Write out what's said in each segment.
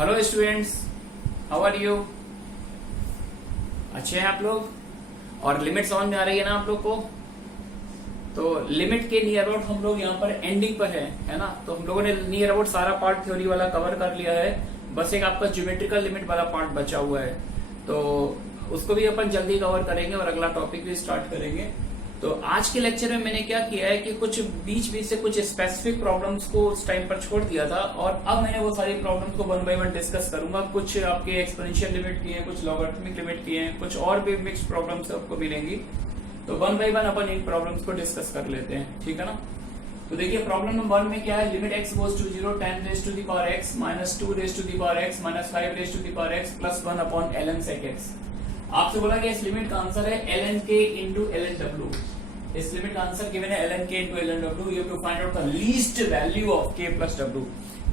Hello students, how are you? अच्छे हैं आप लोग? और लिमिट समझ में आ रही है ना आप लोग को? तो लिमिट के नियर अबाउट हम लोग यहाँ पर एंडिंग पर है ना? तो हम लोगों ने नियर अबाउट सारा पार्ट थ्योरी वाला कवर कर लिया है, बस एक आपका ज्योमेट्रिकल लिमिट वाला पार्ट बचा हुआ है, तो उसको भी अपन जल्दी कवर करेंगे और अगला टॉपिक भी स्टार्ट करेंगे। तो आज के लेक्चर में मैंने क्या किया है कि कुछ बीच से कुछ स्पेसिफिक प्रॉब्लम्स को उस टाइम पर छोड़ दिया था, और अब मैंने वो सारी प्रॉब्लम्स को वन बाय वन डिस्कस करूंगा। कुछ आपके एक्सपोनेंशियल लिमिट की है, कुछ लॉगरिथमिक लिमिट की है, कुछ और भी मिक्स्ड प्रॉब्लम्स आपको मिलेंगी। तो one by one upon in problems को डिस्कस कर लेते हैं, ठीक है ना? तो देखिए प्रॉब्लम नंबर 1 में क्या है, limit x goes to 0 10 raise to the power x minus 2 raise to the power x minus 5 raise to the power x plus 1 upon ln sec x। आपसे बोला गया इस लिमिट का आंसर है ln k into ln w। इस limit का answer given है ln k into ln w। You have to find out the least value of k plus w।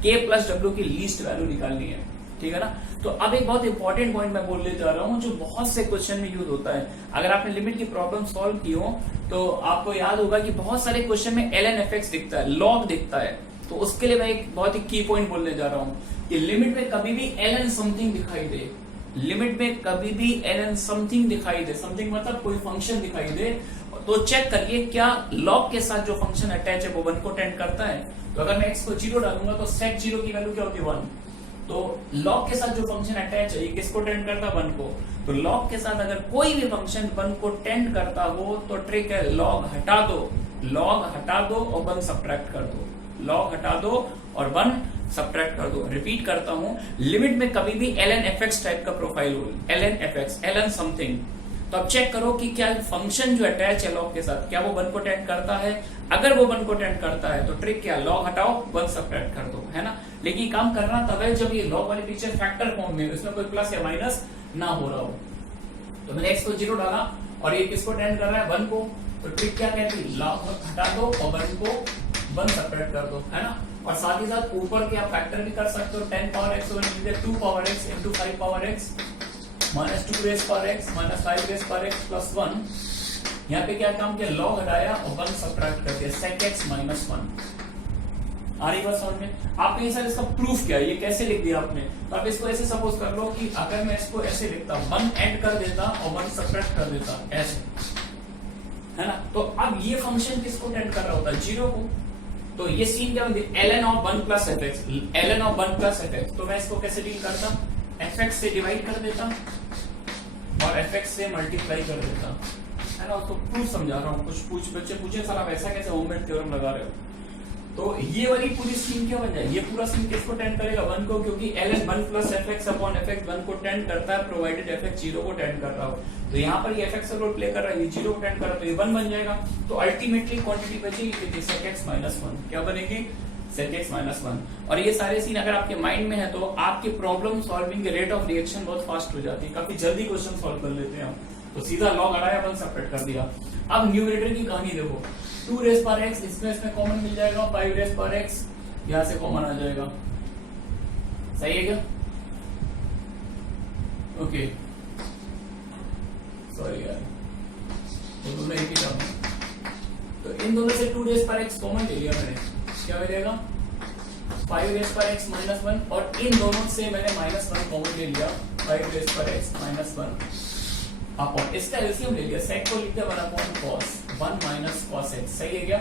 k plus w की लीस्ट वैल्यू निकालनी है, ठीक है ना? तो अब एक बहुत इंपॉर्टेंट पॉइंट मैं बोलने जा रहा हूं जो बहुत से क्वेश्चन में यूज होता है। अगर आपने लिमिट की प्रॉब्लम सॉल्व की हो तो आपको याद होगा कि बहुत सारे क्वेश्चन में ln fx दिखता है, log दिखता है। तो उसके लिए मैं एक बहुत ही की पॉइंट बोलने जा रहा हूं कि लिमिट में कभी भी ln समथिंग दिखाई दे, लिमिट में कभी भी ln समथिंग दिखाई दे, समथिंग मतलब कोई फंक्शन दिखाई दे, तो चेक करिए क्या log के साथ जो फंक्शन अटैच है वो 1 को टेंड करता है। तो अगर मैं x को 0 डालूंगा तो sec 0 की वैल्यू क्या होती है 1। तो log के साथ जो फंक्शन अटैच है ये किसको टेंड करता है 1 को। तो log के साथ अगर कोई भी फंक्शन 1 को टेंड करता हो तो ट्रिक है log हटा दो, log हटा दो और 1 सब्ट्रैक्ट कर दो, log हटा दो और 1 सब्ट्रैक्ट कर दो। रिपीट करता हूं, लिमिट में कभी भी ln fx टाइप का प्रोफाइल हो, ln fx ln समथिंग। तो अब चेक करो कि क्या फंक्शन जो अटैच है log के साथ क्या वो 1 को टेंड करता है। अगर वो 1 को टेंड करता है तो ट्रिक क्या, log हटाओ 1 सब्ट्रैक्ट कर दो, है ना? लेकिन ये काम करना तब है जब ये log वाली पिक्चर फैक्टर फॉर्म में, इसमें कोई प्लस या माइनस ना हो रहा हो। तो मैंने x को 0 डाला और ये किसको टेंड कर रहा है 1 को, तो ट्रिक क्या कहती है, log हटा दो और 1 को 1 सब्ट्रैक्ट कर दो, है ना? और साथ ही साथ ऊपर के आप फैक्टर भी कर सकते हो, 10 power x over 2 power x into 5 power x minus 2 raise power x minus 5 raise power x plus 1। यहाँ पे क्या काम किया, log हटाया और 1 सब्ट्रैक्ट कर दिया, sec x माइनस 1। आ रही बात समझ में? आपने ये सर इसका प्रूफ क्या है, ये कैसे लिख दिया आपने? तो आप इसको ऐसे सपोज कर लो कि अगर मैं इसको ऐसे लिखता 1 ऐड कर देता और 1 सब्ट्रैक्ट कर देता, ऐसे, है ना? तो अब ये फंक्शन किसको टेंड कर रहा होता है 0 को। तो ये सीन क्या होती है, ln of 1 plus fx, ln of 1 plus fx। तो मैं इसको कैसे डील करता, fx से डिवाइड कर देता और fx से मल्टीप्लाई कर देता, है ना? उसको प्रूफ समझा रहा हूँ। कुछ बच्चे पूछे साला वैसा कैसे होममेड थ्योरम लगा रहे हो। तो ये वाली पूरी स्कीम क्या बन जाए, ये पूरा स्कीम किसको टेंड करेगा 1 को, क्योंकि ln 1 plus fx upon fx 1 को टेंड करता है प्रोवाइडेड fx 0 को टेंड कर रहा हो। तो यहाँ पर ये fx रोल प्ले कर रहा है, ये 0 को टेंड कर रहा है, तो ये 1 बन जाएगा। तो अल्टीमेटली क्वांटिटी बचेगी कितनी, sec x माइनस 1। क्या बनेगी, sec x माइनस 1। और ये सारे सीन अगर आपके माइंड में है तो आपके प्रॉब्लम सॉल्विंग के रेट ऑफ रिएक्शन बहुत फास्ट हो जाती है, काफी जल्दी क्वेश्चन सॉल्व कर लेते हैं हम। तो सीधा log हटाया 1 सब्ट्रैक्ट कर दिया। अब न्यूमरेटर की कहानी देखो, 2 रेज पावर x इसमें कॉमन मिल जाएगा, 5 रेज पावर x यहां से कॉमन आ जाएगा, सही है क्या? ओके सॉरी यार, तो दोनों एक ही काम है। तो इन दोनों से 2 रेज पावर x कॉमन ले लिया मैंने, क्या मिलेगा 5 रेज पावर x माइनस 1, और इन दोनों से मैंने माइनस 1 कॉमन ले लिया, 5 raise power x minus 1 upon इसका एलसीएम ले लिया, sec को लिख दिया 1 upon cos 1 minus cos x, सही है क्या?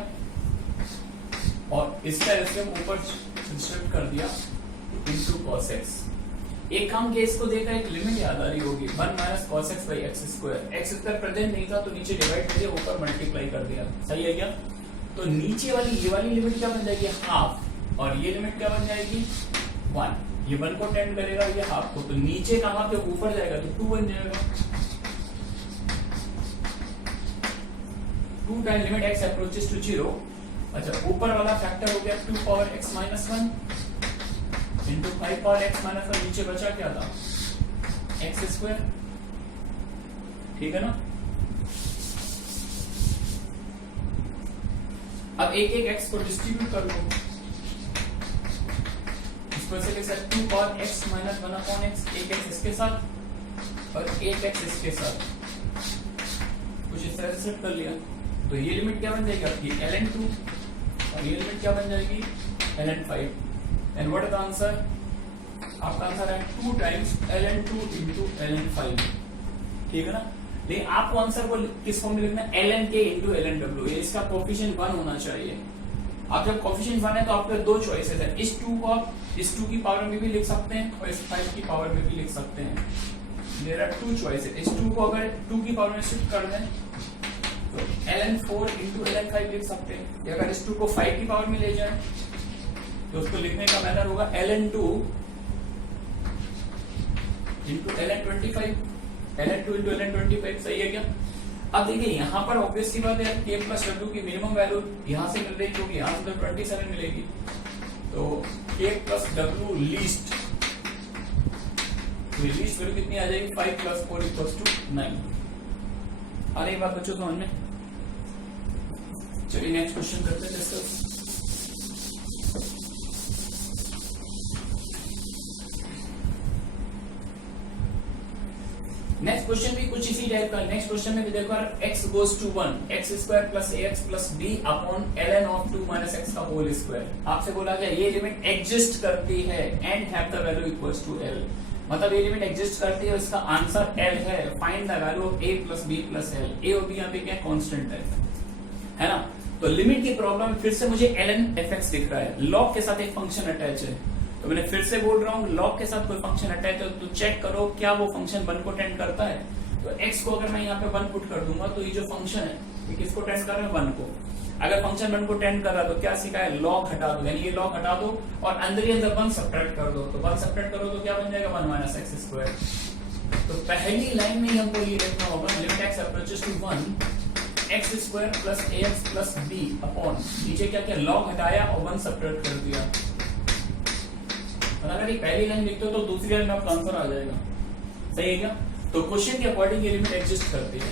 और इसका एलसीएम ऊपर शिफ्ट कर दिया इनटू cos x। एक काम के इसको देखा, एक लिमिट याद आ रही होगी 1 minus cos x by x square present नहीं था तो नीचे डिवाइड कर दिया, ऊपर मल्टीप्लाई कर दिया, सही है क्या? तो नीचे वाली ये वाली लिमिट क्या बन जाएगी, हाफ, और ये लिमिट क्या बन जाएगी 1। ये 1 को टेंड करेगा, ये हाफ को, तो नीचे का हाफ जब ऊपर जाएगा तो 2 बन जाएगा। 2 time limit x approaches to 0। अच्छा, ऊपर वाला फैक्टर हो गया 2 power x minus 1 into 5 power x minus 1, नीचे बचा क्या था x स्क्वायर, ठीक है ना? अब एक x को डिस्ट्रीब्यूट कर लो, इसको ऐसे लिख सकते 2 power x minus 1 upon x, एक x इसके साथ और एक x इसके साथ, कुछ इस तरह से सेट कर लिया। तो ये लिमिट क्या बन जाएगी आपकी ln 2 और ये लिमिट क्या बन जाएगी ln 5। And what is the answer, आपका आंसर है 2 टाइम्स ln2 इंटू ln5, ठीक है ना। लेकिन आपको आंसर को किस फॉर्म में लिखना है, ln k into ln w, ये इसका कोफिशिएंट 1 होना चाहिए। आप जब कोफिशिएंट 1 है तो आपके दो चॉइसेस है, इस 2 को आप इस 2 की पावर में भी लिख सकते हैं और इस 5 की पावर में भी लिख सकते हैं। There are 2 choices. इस 2 को अगर 2 की पावर में शिफ्ट कर दें तो ln4 इंटू ln5 लिख सकते हैं, या अगर इस 2 को 5 की पावर में ले जाएं तो उसको लिखने का मैथड होगा ln2 into ln25, ln2 into ln25, सही है क्या। अब देखिए यहाँ पर ऑब्वियस सी बात है k प्लस w की मिनिमम वैल्यू यहाँ से मिल रही होगी, यहाँ से तो 27 मिलेगी, तो k plus w least value कितनी आ जाएगी, 5 प्लस 4 इक्वल्स टू 9। आ रही बात बच्चों समझ में। चलिए नेक्स्ट क्वेश्चन करते हैं डिस्कस। नेक्स्ट क्वेश्चन भी कुछ इसी टाइप का। नेक्स्ट क्वेश्चन में भी देखो x goes to 1, x square plus ax plus b upon ln of 2 minus x का होल स्क्वायर। आपसे बोला गया ये लिमिट एग्जिस्ट करती है and have the value equals to l, मतलब ये लिमिट एग्जिस्ट करती है, इसका आंसर l है। Find the value of a plus b plus l। a और b यहाँ पे क्या कांस्टेंट है ना। तो लिमिट की प्रॉब्लम फिर से मुझे ln fx दिख रहा है, लॉग के साथ एक फंक्शन अटैच है, तो मैंने फिर से बोल रहा हूँ लॉग के साथ कोई फंक्शन अटैच है तो चेक करो क्या वो फंक्शन 1 को टेंड करता है। तो x को अगर मैं यहाँ पे 1 पुट कर दूंगा तो ये जो फंक्शन है ये किसको टेंड कर रहा है, 1 को। अगर फंक्शन 1 को टेंड कर रहा है तो क्या सीखा है, लॉग हटा दो, यानी ये लॉग हटा दो और अंदर ही अंदर 1 सब्ट्रैक्ट कर दो, तो 1 सब्ट्रैक्ट करो तो क्या बन जाएगा, 1 माइनस एक्स स्क्वायर। तो पहली लाइन में ही हमको ये लिखना होगा limit x approaches to 1 x square plus ax plus b upon नीचे क्या क्या लॉग हटाया और 1 सब्ट्रैक्ट कर दिया। अगर ये पहली लाइन लिखते हो तो दूसरी लाइन में आपका आंसर आ जाएगा, सही है क्या। तो क्वेश्चन के अकॉर्डिंग ये लिमिट एग्जिस्ट करती है।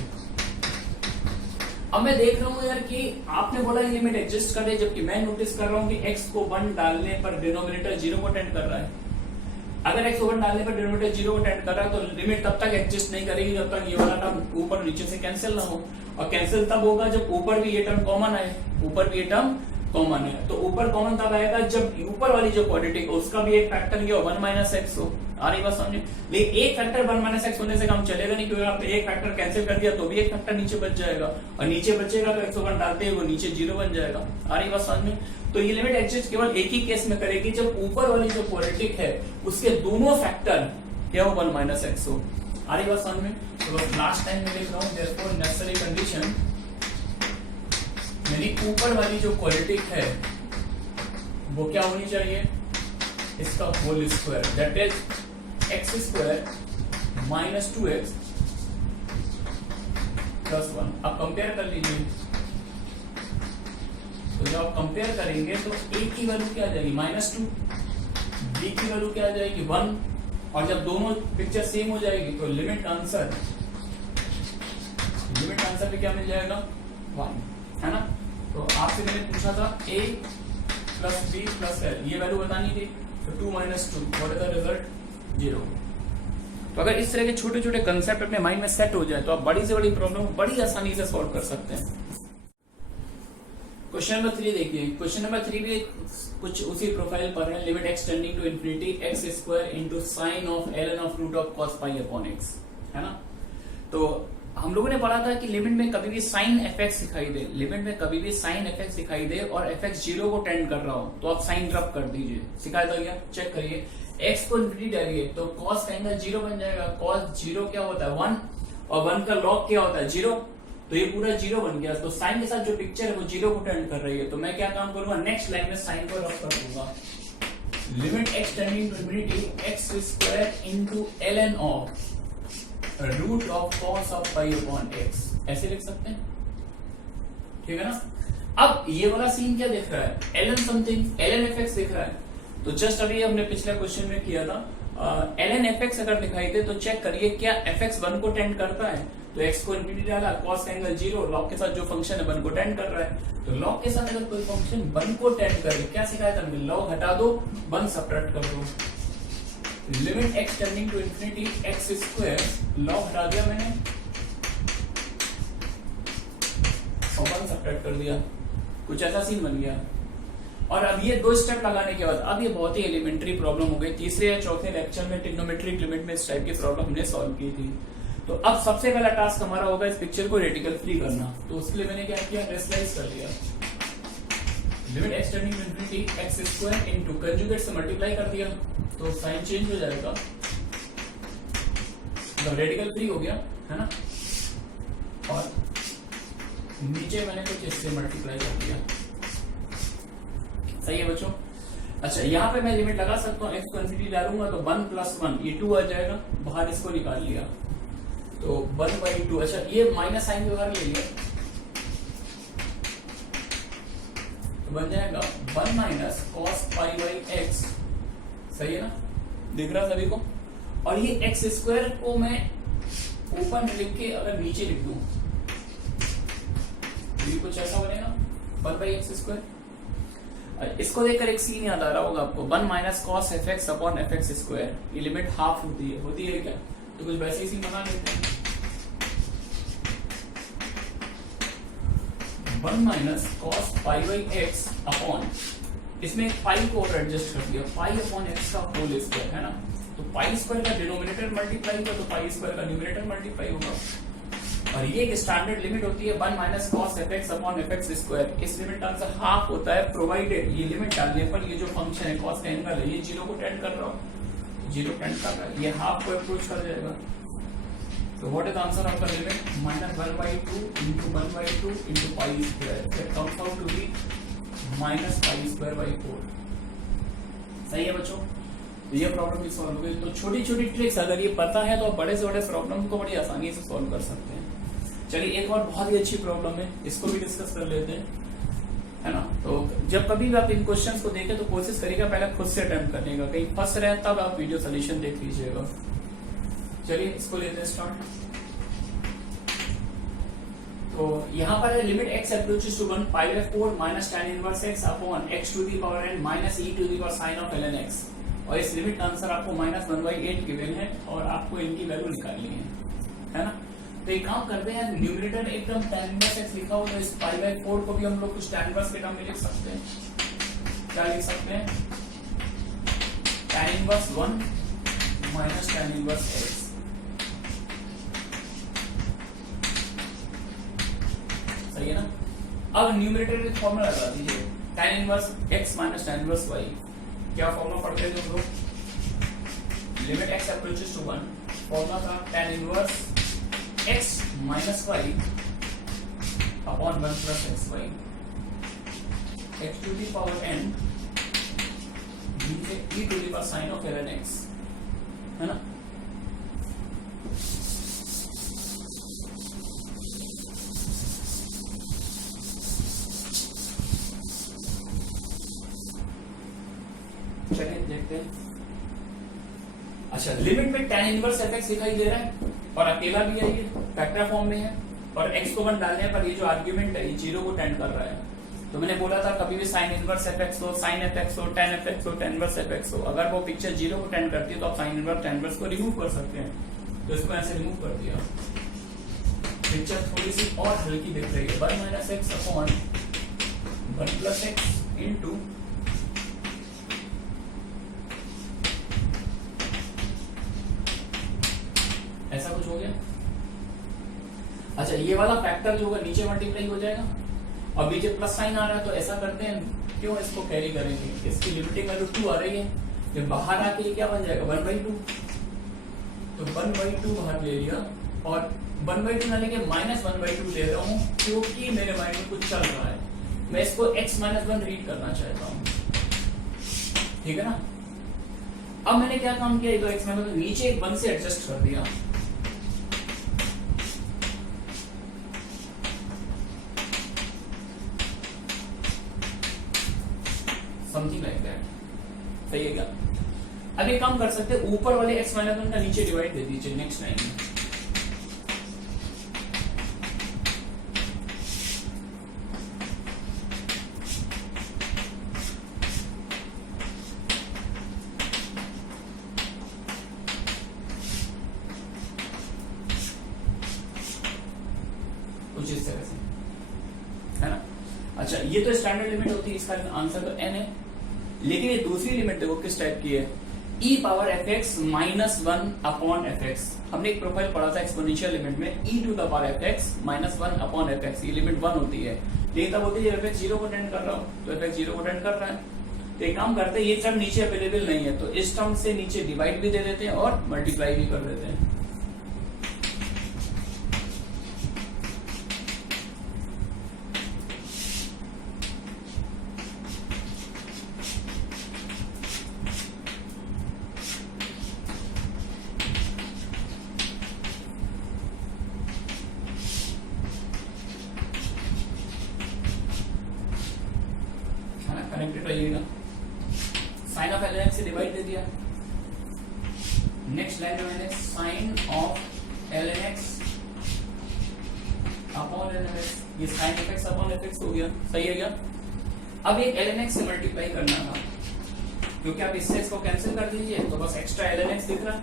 अब मैं देख रहा हूँ यार कि आपने बोला ये लिमिट एग्जिस्ट कर रही है, जबकि मैं नोटिस कर रहा हूँ कि x को 1 डालने पर डिनोमिनेटर 0 को टेंड कर रहा है। अगर x को 1 डालने पर डिनोमिनेटर 0 को टेंड कर रहा है तो लिमिट तब तक एग्जिस्ट नहीं करेगी जब तक ये वाला टर्म ऊपर नीचे से कैंसिल ना हो, और कैंसिल तब होगा जब ऊपर भी ये टर्म कॉमन आए, ऊपर भी ये टर्म कॉमन है। तो ऊपर कॉमन तब आएगा जब ऊपर वाली जो क्वाड्रेटिक उसका भी एक फैक्टर ये 1 माइनस एक्स हो। आ रही बात समझे। लेकिन एक फैक्टर 1 माइनस एक्स होने से काम चलेगा नहीं, क्योंकि आपने एक फैक्टर कैंसिल कर दिया तो भी एक फैक्टर नीचे बच जाएगा, और नीचे बचेगा तो एक्स 1 डालते हैं वो नीचे 0 बन जाएगा। आ रही बात समझ में। तो ये लिमिट एग्जिस्ट केवल एक ही केस में करेगी जब ऊपर वाली जो क्वाड्रेटिक है उसके दोनों फैक्टर क्या हो, 1 माइनस एक्स हो। आ रही बात समझ में। तो लास्ट टाइम में लिख रहा हूँ देयरफॉर नेसेसरी कंडीशन, यानी ऊपर वाली जो क्वाड्रेटिक है वो क्या होनी चाहिए, इसका whole square, that is x square minus 2x plus 1। अब कंपेयर कर लीजिए, तो जब आप कंपेयर करेंगे तो a की वैल्यू क्या आ जाएगी, -2, b की वैल्यू क्या आ जाएगी, 1, और जब दोनों पिक्चर सेम हो जाएगी तो लिमिट आंसर पे क्या मिल जाएगा, 1, है ना। तो आपसे मैंने पूछा था a plus b plus l, ये वैल्यू बतानी थी, तो 2 minus 2, what is the result, 0। तो अगर इस तरह के छोटे छोटे कंसेप्ट अपने माइंड में सेट हो जाए तो आप बड़ी से बड़ी प्रॉब्लम बड़ी आसानी से सॉल्व कर सकते हैं। क्वेश्चन नंबर 3 देखिए। क्वेश्चन नंबर 3 भी कुछ उसी प्रोफाइल पर है। Limit x tending to infinity x square into sine of ln of root of cos pi upon x, है ना। तो हम लोगों ने पढ़ा था कि लिमिट में कभी भी साइन एफएक्स दिखाई दे, लिमिट में कभी भी साइन एफएक्स दिखाई दे और एफएक्स 0 को टेंड कर रहा हो तो आप साइन ड्रॉप कर दीजिए। सिखाया था क्या, चेक करिए। x को इन्फिनिटी डालिए तो cos का एंगल 0 बन जाएगा। cos 0 क्या होता है, 1, और 1 का log क्या होता है, 0, तो ये पूरा 0 बन गया। तो साइन के साथ जो पिक्चर है वो 0 को टेंड कर रही है, तो मैं क्या काम करूंगा, नेक्स्ट लाइन में साइन को रख कर दूंगा। Limit x tending to infinity x square into ln of root of cos of pi upon x, ऐसे लिख सकते हैं, ठीक है ना। अब ये वाला सीन क्या दिख रहा है, ln समथिंग, ln fx दिख रहा है। तो जस्ट अभी हमने पिछले क्वेश्चन में किया था, ln fx अगर दिखाई दे तो चेक करिए क्या fx 1 को टेंड करता है। तो x को इन्फिनिटी डाला, cos का एंगल 0, log के साथ जो फंक्शन है 1 को टेंड कर रहा है। तो log के साथ अगर कोई फंक्शन 1 को टेंड करे, क्या सिखाया था, log हटा दो, 1 सब्ट्रैक्ट कर दो। Limit x tending to infinity x square, log हटा दिया मैंने और 1 सब्ट्रैक्ट कर दिया, कुछ ऐसा सीन बन गया। और अब ये 2 स्टेप लगाने के बाद अब ये बहुत ही एलिमेंट्री प्रॉब्लम हो गई। तीसरे या चौथे लेक्चर में ट्रिग्नोमेट्रिक लिमिट में इस टाइप की प्रॉब्लम हमने सॉल्व की थी। तो अब सबसे पहला टास्क हमारा होगा इस पिक्चर को रेडिकल फ्री करना। तो उसके लिए मैंने क्या किया, रेशनलाइज कर लिया। Limit x tending to infinity x square into conjugate से मल्टीप्लाई कर दिया तो साइन चेंज हो जाएगा, तो रेडिकल फ्री हो गया, है ना। और नीचे मैंने कुछ इससे मल्टीप्लाई कर दिया। सही है बच्चों। अच्छा, यहाँ पे मैं लिमिट लगा सकता हूँ, एक्स को इनफिनिटी डालूंगा तो 1 + 1 ये 2 आ जाएगा, बाहर इसको निकाल लिया तो 1/2। अच्छा, ये माइनस साइन भी बाहर ले लिया तो बन जाएगा 1 - cos π/x। सही है ना, दिख रहा सभी को। और ये एक्स स्क्वायर को मैं ऊपर लिख के अगर नीचे लिख दूं तो ये कुछ ऐसा बनेगा 1/x²। इसको देखकर एक सीन याद आ रहा होगा आपको, 1 - cos fx/fx²। ये लिमिट हाफ होती है क्या, तो कुछ वैसे ही सीन बना लेते हैं। 1 - cos π/x अपॉन, इसमें पाई को और एडजस्ट कर दिया, π/x का होल स्क्वायर, है ना। तो π² का डिनोमिनेटर मल्टीप्लाई होगा तो π² का न्यूमरेटर मल्टीप्लाई होगा। और ये एक स्टैंडर्ड लिमिट होती है 1 - cos fx/fx²। इस लिमिट का आंसर हाफ होता है, प्रोवाइडेड ये लिमिट डालने पर ये जो फंक्शन है cos का एंगल है ये 0 को टेंड कर रहा हो, 0 टेंड कर रहा है, ये हाफ को अप्रोच कर जाएगा। तो what is answer of the limit, -1/2 * 1/2 * π², that comes out to be -π²/4। सही है बच्चों। तो ये प्रॉब्लम भी सॉल्व हो गई। तो छोटी छोटी ट्रिक्स अगर ये पता है तो आप बड़े से बड़े प्रॉब्लम को बड़ी आसानी से सॉल्व कर सकते हैं। चलिए एक और बहुत ही अच्छी प्रॉब्लम है, इसको भी डिस्कस कर लेते हैं, है ना। तो जब कभी भी आप इन क्वेश्चंस को देखें तो कोशिश करिएगा पहले खुद से अटेम्प्ट करने का, कहीं फंस रहे तब आप वीडियो सोल्यूशन देख लीजिएगा। चलिए इसको लेते हैं स्टार्ट। तो यहाँ पर limit x approaches to 1 π/4 - tan inverse x upon x to the power n - e to the power sin of ln x। और इस लिमिट का आंसर आपको -1/8 गिवन है और आपको इनकी वैल्यू निकालनी है ना। तो एक काम करते हैं, न्यूमरेटर एकदम tan इनवर्स x लिखा हो तो इस π/4 को भी हम लोग कुछ tan इनवर्स के टर्म में लिख सकते हैं। क्या लिख सकते हैं, tan inverse 1 - tan inverse x। सही है ना। अब न्यूमरेटर में फॉर्मूला लगा दीजिए, tan inverse x - tan inverse y। क्या फॉर्मूला पढ़ते थे हम लोग, limit x approaches to 1, formula था tan inverse x - y upon 1 + xy, x to the power n e to the power sin of ln x, है ना। चलिए देखते हैं। अच्छा, लिमिट में tan इनवर्स fx दिखाई दे रहा है और अकेला भी है, ये फैक्टर फॉर्म में है और x को 1 डालने पर ये जो आर्ग्यूमेंट है ये 0 को टेंड कर रहा है। तो मैंने बोला था कभी भी sin इनवर्स fx हो, sin fx हो, tan fx हो, tan इनवर्स fx हो, अगर वो पिक्चर 0 को टेंड करती है तो आप sin इनवर्स tan इनवर्स को रिमूव कर सकते हैं। तो इसको ऐसे रिमूव कर दिया, पिक्चर थोड़ी सी और हल्की दिख रही है। 1 - x अपॉन 1 + x इनटू ऐसा कुछ हो गया। अच्छा, ये वाला फैक्टर जो होगा नीचे मल्टीप्लाई हो जाएगा और बीच प्लस साइन आ रहा है तो ऐसा करते हैं, क्यों इसको कैरी करेंगे, इसकी लिमिटिंग वैल्यू 2 आ रही है, जब बाहर आके ये क्या बन जाएगा 1/2। तो 1/2 बाहर ले लिया और 1/2 ना लेके -1/2 ले रहा हूँ क्योंकि मेरे माइंड में कुछ चल रहा है, मैं इसको x - 1 रीड करना चाहता हूँ, ठीक है ना। अब मैंने क्या काम किया, तो x - 1 नीचे एक 1 से एडजस्ट कर दिया, समथिंग लाइक दैट। सही है क्या। अब एक काम कर सकते हैं, ऊपर वाले x - 1 का नीचे डिवाइड दे दीजिए नेक्स्ट लाइन में। कुछ इस तरह से, है ना। अच्छा, अच्छा, ये तो स्टैंडर्ड लिमिट होती है, इसका आंसर तो n है। लेकिन ये दूसरी लिमिट देखो किस टाइप की है, e power f x minus 1 upon F x. हमने एक प्रोफाइल पढ़ा था एक्सपोनेंशियल लिमिट में, e to the power f x minus 1 upon F x, ये लिमिट 1 होती है। लेकिन तब होती है एफ एक्स 0 को टेंड कर रहा हो, तो एफ एक्स 0 को टेंड कर रहा है, तो एक काम करते हैं, ये टर्म नीचे अवेलेबल नहीं है तो इस टर्म से नीचे डिवाइड भी दे देते हैं और मल्टीप्लाई भी कर देते हैं। कनेक्टेड रहिएगा। Sine of L N X से डिवाइड दे दिया। नेक्स्ट लाइन में मैंने sine of L N X upon L N X, ये sine F X upon F X हो गया, सही है क्या? अब एक एल एन एक्स से मल्टीप्लाई करना था, क्योंकि आप इससे इसको कैंसिल कर दीजिए तो बस एक्स्ट्रा एल एन एक्स दिख रहा है।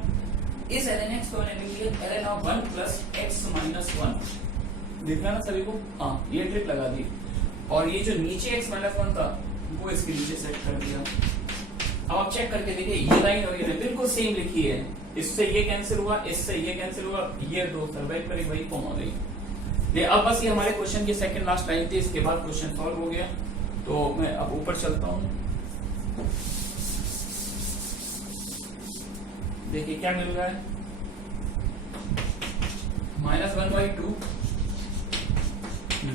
इस एल एन एक्स को मैंने लिख लिया l n of 1 plus x minus 1, दिख रहा ना सभी को? हाँ, ये ट्रिक लगा दी। और ये जो नीचे x माइनस 1 था वो इसके नीचे सेट कर दिया। अब आप चेक करके देखिए, ये लाइन और ये लाइन बिल्कुल सेम लिखी है, इससे ये कैंसिल हुआ, इससे ये कैंसिल हुआ, ये दो सर्वाइव करी, वही फॉर्म हो गई। अब बस ये हमारे क्वेश्चन की सेकंड लास्ट लाइन थी, इसके बाद क्वेश्चन सॉल्व हो गया। तो मैं अब ऊपर चलता हूं, देखिए क्या मिल रहा है, minus 1/2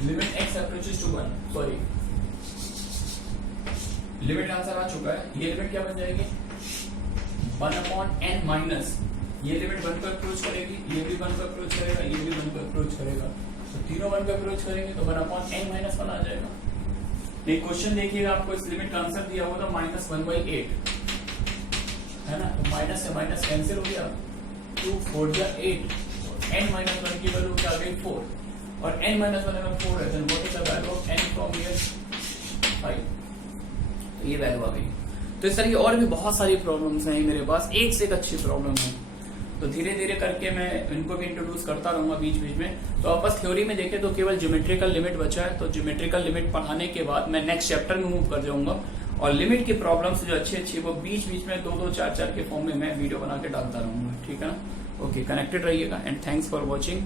limit X approaches to 1, sorry limit answer आ चुका है। ये लिमिट क्या बन जाएगी, 1 अपॉन n माइनस, ये लिमिट 1 को अप्रोच करेगी, ये भी 1 को अप्रोच करेगा, ये भी 1 को अप्रोच करेगा, तो तीनों 1 को अप्रोच करेंगे तो 1 अपॉन n माइनस 1 आ जाएगा। एक क्वेश्चन देखिएगा, आपको इस लिमिट का आंसर दिया हुआ था माइनस 1/8, है ना? तो माइनस से माइनस कैंसिल हो गया, 2 4 या 8, n माइनस 1 की वैल्यू क्या आ गई 4, और n माइनस 1 अगर 4 है, then what is the value of n from here 5, तो ये वैल्यू आ गई। तो इस तरह की और भी बहुत सारी प्रॉब्लम्स हैं मेरे पास, एक से एक अच्छी प्रॉब्लम है, तो धीरे धीरे करके मैं इनको भी इंट्रोड्यूस करता रहूंगा बीच बीच में। तो आप बस थ्योरी में देखें तो केवल ज्योमेट्रिकल लिमिट बचा है, तो ज्योमेट्रिकल लिमिट पढ़ाने के बाद मैं नेक्स्ट चैप्टर में मूव कर जाऊंगा, और लिमिट की प्रॉब्लम्स जो अच्छी अच्छी वो बीच बीच में 2-2 4-4 के फॉर्म में मैं वीडियो बना के डालता रहूंगा, ठीक है ना? ओके, कनेक्टेड रहिएगा एंड थैंक्स फॉर वॉचिंग।